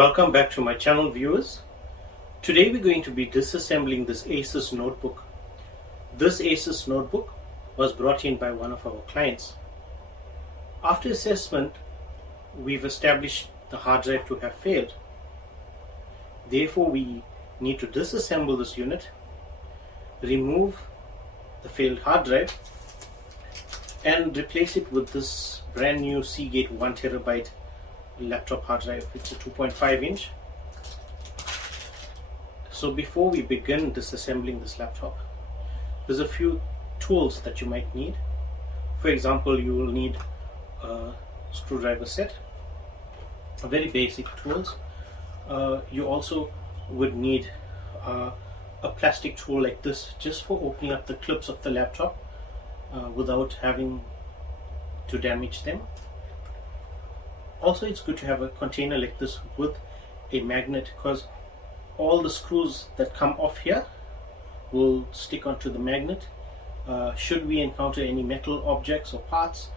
Welcome back to my channel, viewers. Today we're going to be disassembling this Asus notebook. This Asus notebook was brought in by one of our clients. After assessment, we've established the hard drive to have failed. Therefore, we need to disassemble this unit, remove the failed hard drive, and replace it with this brand new Seagate 1 terabyte laptop hard drive. It's a 2.5 inch. So before we begin disassembling this laptop, there's a few tools that you might need. For example, you will need a screwdriver set, very basic tools. You also would need a plastic tool like this, just for opening up the clips of the laptop without having to damage them. Also, it's good to have a container like this with a magnet, because all the screws that come off here will stick onto the magnet. Should we encounter any metal objects or parts,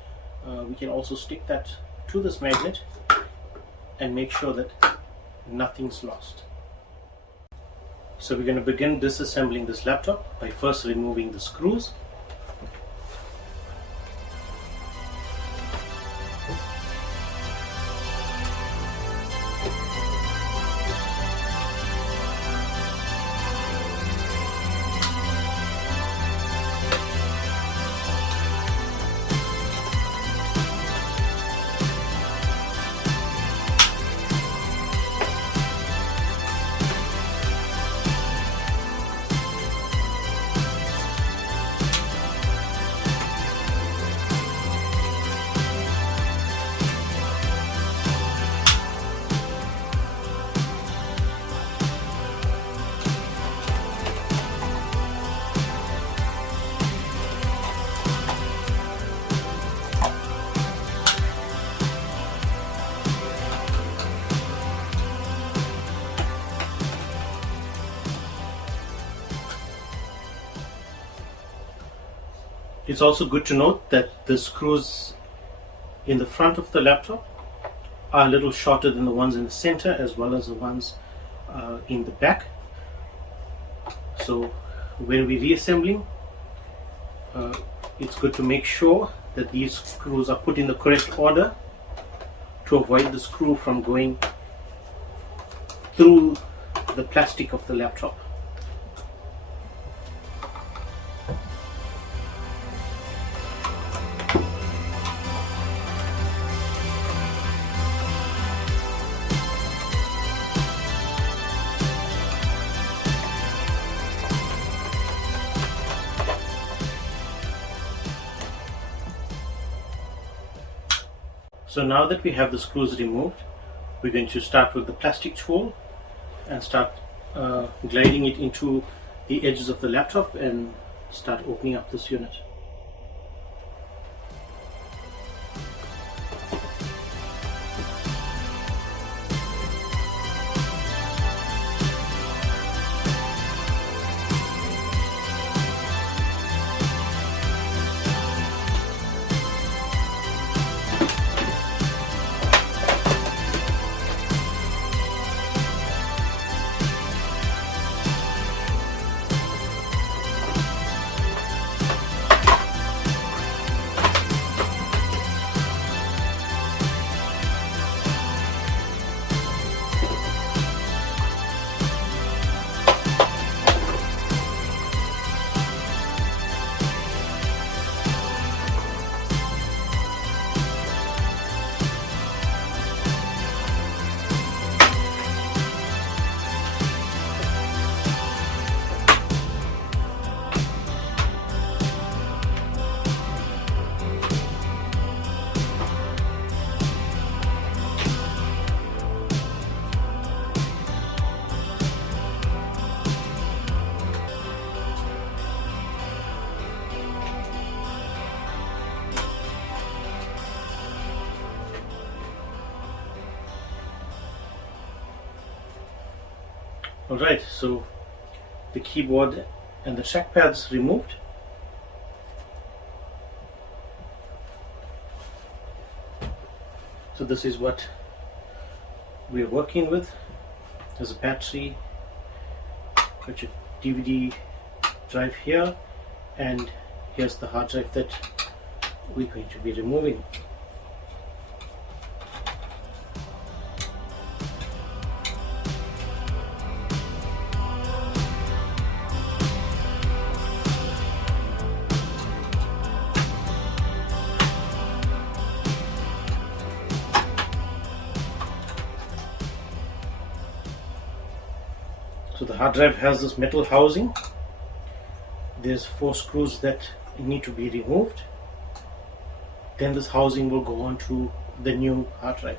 we can also stick that to this magnet and make sure that nothing's lost. So we're going to begin disassembling this laptop by first removing the screws. It's also good to note that the screws in the front of the laptop are a little shorter than the ones in the center, as well as the ones in the back. So when we're reassembling, it's good to make sure that these screws are put in the correct order to avoid the screw from going through the plastic of the laptop. So now that we have the screws removed, we're going to start with the plastic tool and start gliding it into the edges of the laptop and start opening up this unit. Alright, so the keyboard and the trackpads removed. So this is what we're working with. There's a battery, got your DVD drive here, and here's the hard drive that we're going to be removing. So the hard drive has this metal housing. There's 4 screws that need to be removed. Then this housing will go on to the new hard drive.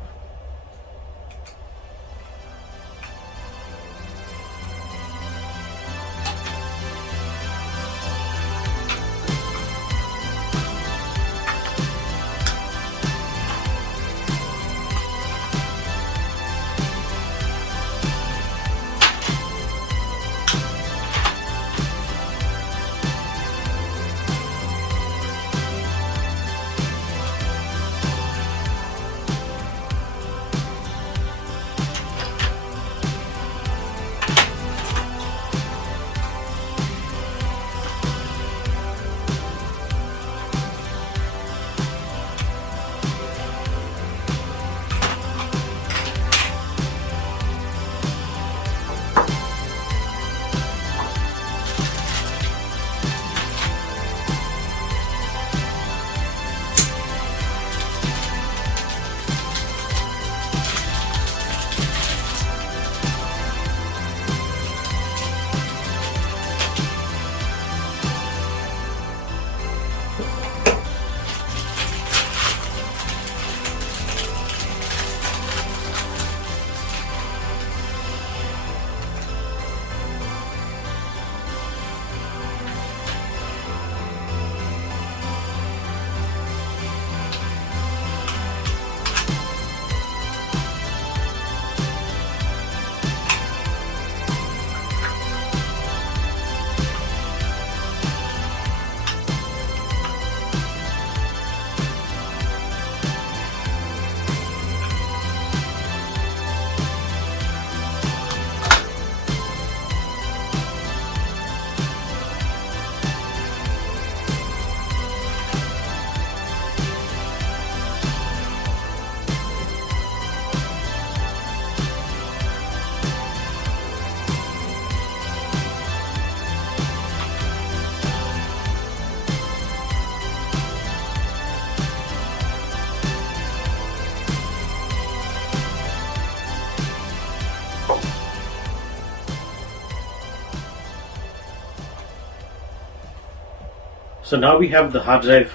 So now we have the hard drive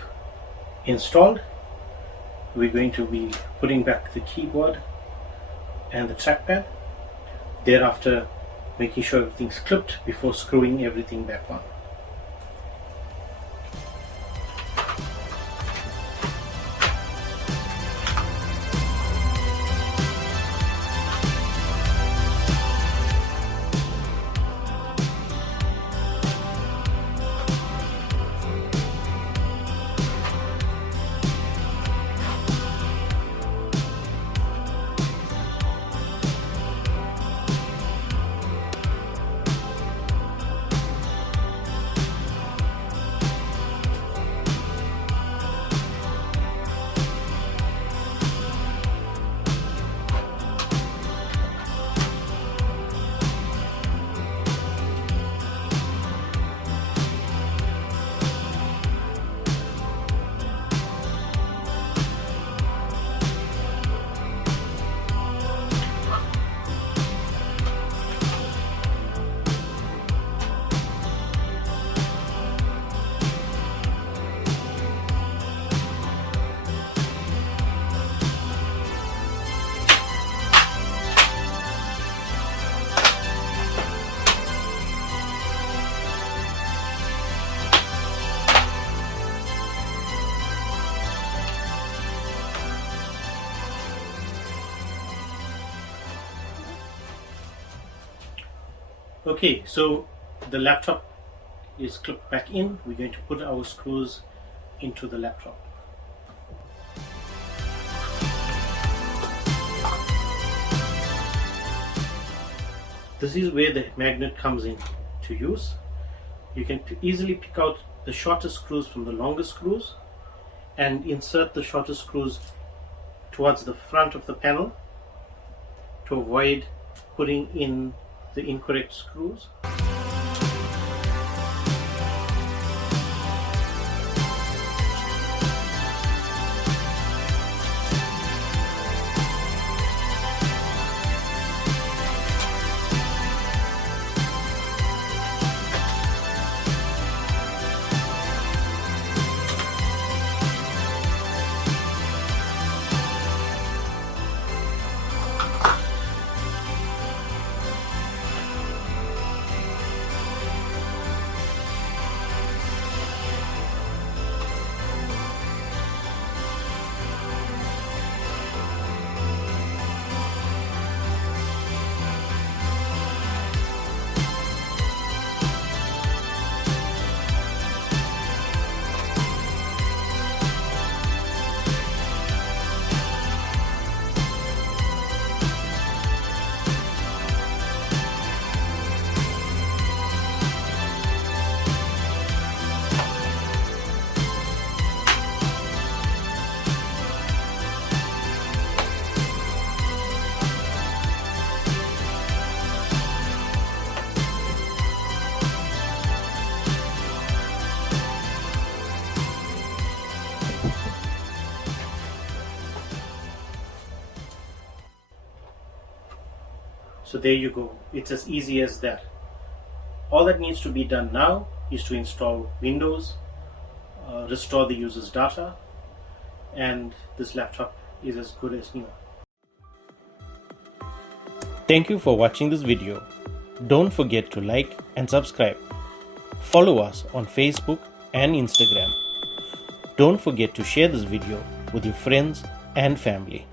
installed. We're going to be putting back the keyboard and the trackpad. Thereafter, making sure everything's clipped before screwing everything back on. Okay, so the laptop is clipped back in. We're going to put our screws into the laptop. This is where the magnet comes in to use. You can easily pick out the shortest screws from the longest screws and insert the shortest screws towards the front of the panel to avoid putting in the incorrect screws. So there you go. It's as easy as that. All that needs to be done now is to install Windows, restore the user's data, and this laptop is as good as new. Thank you for watching this video. Don't forget to like and subscribe. Follow us on Facebook and Instagram. Don't forget to share this video with your friends and family.